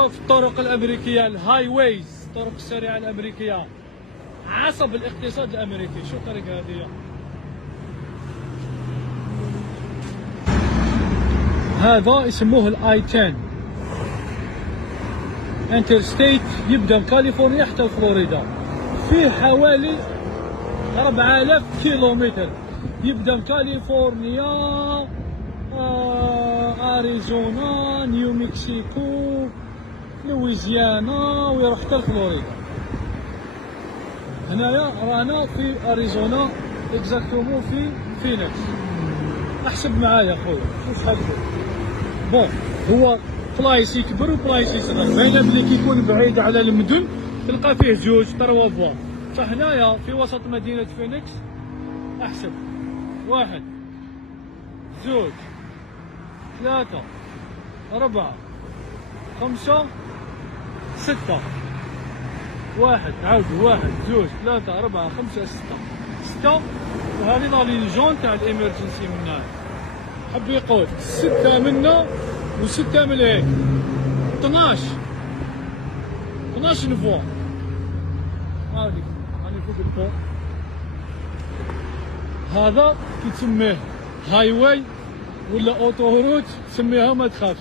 شوف الطرق الامريكيه، الهاي ويز، الطرق السريعه الامريكيه عصب الاقتصاد الامريكي. شو الطريقه هذه؟ هذا يسموه الاي 10 انترستيت، يبدا من كاليفورنيا حتى فلوريدا، فيه حوالي 4000 كيلومتر، يبدا من كاليفورنيا، اريزونا، نيو مكسيكو، لويزيانا، ويروح حتى فلوريدا. هنايا رانا في اريزونا اكزاكتومون في فينيكس. احسب معايا خويا شوف شحال بون. هو بلايص يكبر وبلايص يصغر، باينه بلي كيكون بعيد على المدن تلقى فيه جوج تروا فوا، فهنايا في وسط مدينة فينيكس احسب 1 2 3 4 5 6، 1 عاودو 1 2 3 4 5 6، وهذه لا ليجون تاع الامرجنسي منا، حب يقول 6 منا و6 من هيك، 12 نفوا. هادي راني فوق الفوق، هذا كي تسميه هاي واي ولا اوتوروت سميها ما تخافش.